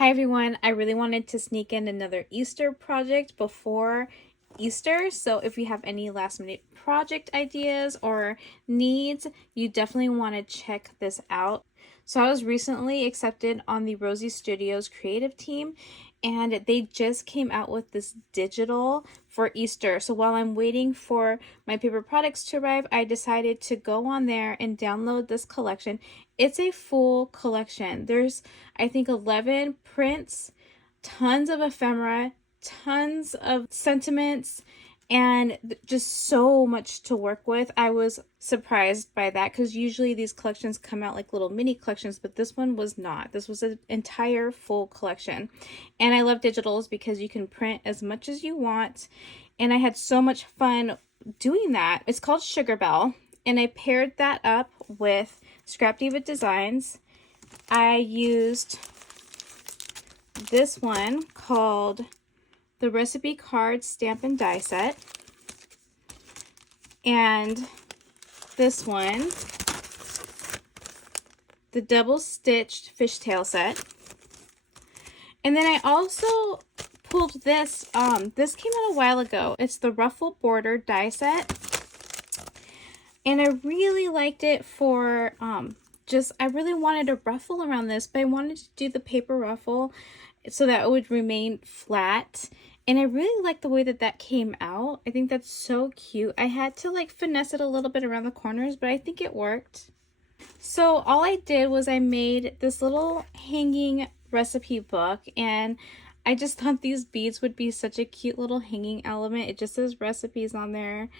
Hi everyone, I really wanted to sneak in another Easter project before Easter, so if you have any last minute project ideas or needs, you definitely want to check this out. So I was recently accepted on the Rosie Studios creative team, and they just came out with this digital for Easter. So while I'm waiting for my paper products to arrive, I decided to go on there and download this collection. It's a full collection. There's, I think, 11 prints, tons of ephemera, tons of sentiments, and just so much to work with. I was surprised by that because usually these collections come out like little mini collections, but this one was not. This was an entire full collection. And I love digitals because you can print as much as you want. And I had so much fun doing that. It's called Sugar Belle, and I paired that up with Scrap Diva Designs. I used this one called the Recipe Card Stamp and Die Set, and this one, the Double Stitched Fishtail Set. And then I also pulled this, this came out a while ago. It's the Ruffle Boarder Die Set. And I really liked it for, I really wanted a ruffle around this, but I wanted to do the paper ruffle so that it would remain flat. And I really like the way that that came out. I think that's so cute. I had to like finesse it a little bit around the corners, but I think it worked. So all I did was I made this little hanging recipe book, and I just thought these beads would be such a cute little hanging element. It just says recipes on there.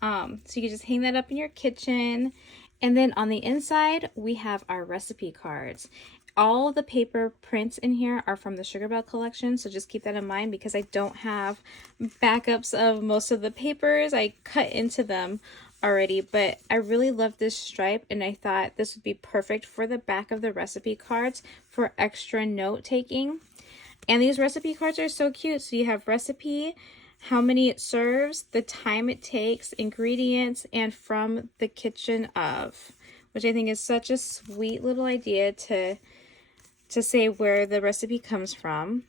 So you can just hang that up in your kitchen. And then on the inside, we have our recipe cards. All the paper prints in here are from the Sugar Belle collection, so just keep that in mind because I don't have backups of most of the papers. I cut into them already, but I really love this stripe, and I thought this would be perfect for the back of the recipe cards for extra note taking. And these recipe cards are so cute. So you have recipe, how many it serves, the time it takes, ingredients, and from the kitchen of, which I think is such a sweet little idea to say where the recipe comes from.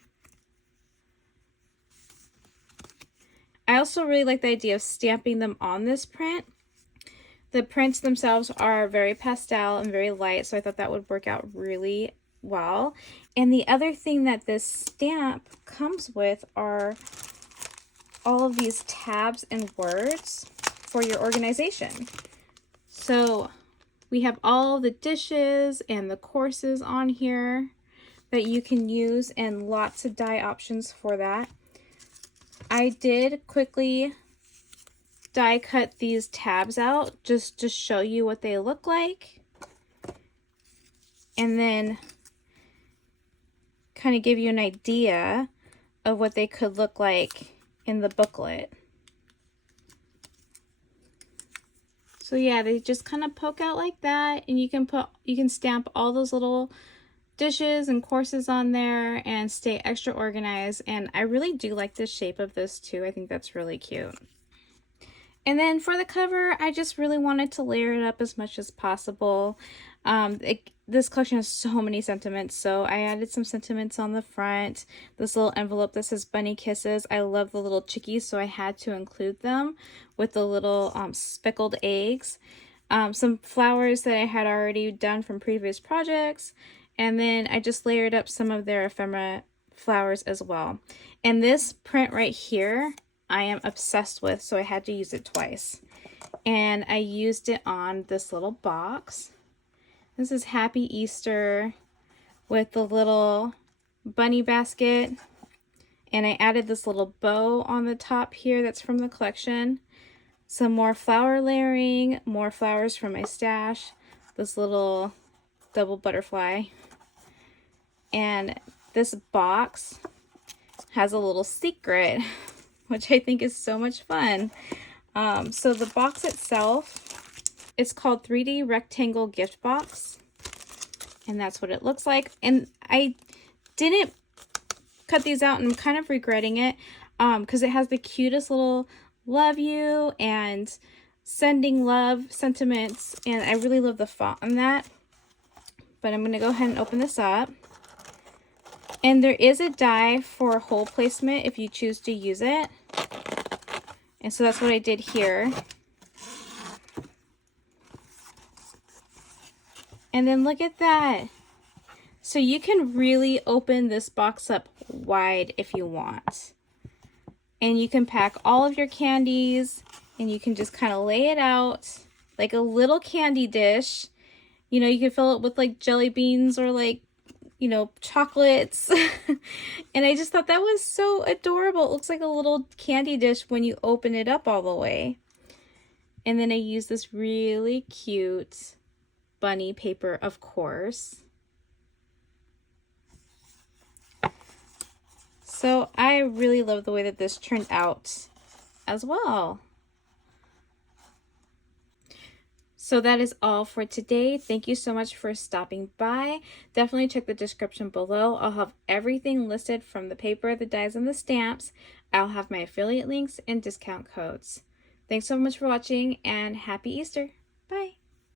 I also really like the idea of stamping them on this print. The prints themselves are very pastel and very light, so I thought that would work out really well. And the other thing that this stamp comes with are all of these tabs and words for your organization. So we have all the dishes and the courses on here that you can use, and lots of die options for that. I did quickly die cut these tabs out just to show you what they look like, and then kind of give you an idea of what they could look like in the booklet. So yeah, they just kind of poke out like that, and you can stamp all those little dishes and courses on there and stay extra organized. And I really do like the shape of this too. I think that's really cute. And then for the cover, I just really wanted to layer it up as much as possible. This collection has so many sentiments, so I added some sentiments on the front. This little envelope that says Bunny Kisses. I love the little chickies, so I had to include them with the little speckled eggs. Some flowers that I had already done from previous projects. And then I just layered up some of their ephemera flowers as well. And this print right here, I am obsessed with, so I had to use it twice. And I used it on this little box. This is Happy Easter with the little bunny basket. And I added this little bow on the top here that's from the collection. Some more flower layering, more flowers from my stash. This little double butterfly. And this box has a little secret, which I think is so much fun. So the box itself, it's called 3D Rectangle Gift Box, and that's what it looks like. And I didn't cut these out, and I'm kind of regretting it because it has the cutest little love you and sending love sentiments, and I really love the font on that. But I'm going to go ahead and open this up. And there is a die for hole placement if you choose to use it. And so that's what I did here. And then look at that. So you can really open this box up wide if you want. And you can pack all of your candies and you can just kind of lay it out like a little candy dish. You know, you can fill it with like jelly beans or like, you know, chocolates. And I just thought that was so adorable. It looks like a little candy dish when you open it up all the way. And then I used this really cute bunny paper, of course. So I really love the way that this turned out as well. So that is all for today. Thank you so much for stopping by. Definitely check the description below. I'll have everything listed from the paper, the dies, and the stamps. I'll have my affiliate links and discount codes. Thanks so much for watching and happy Easter.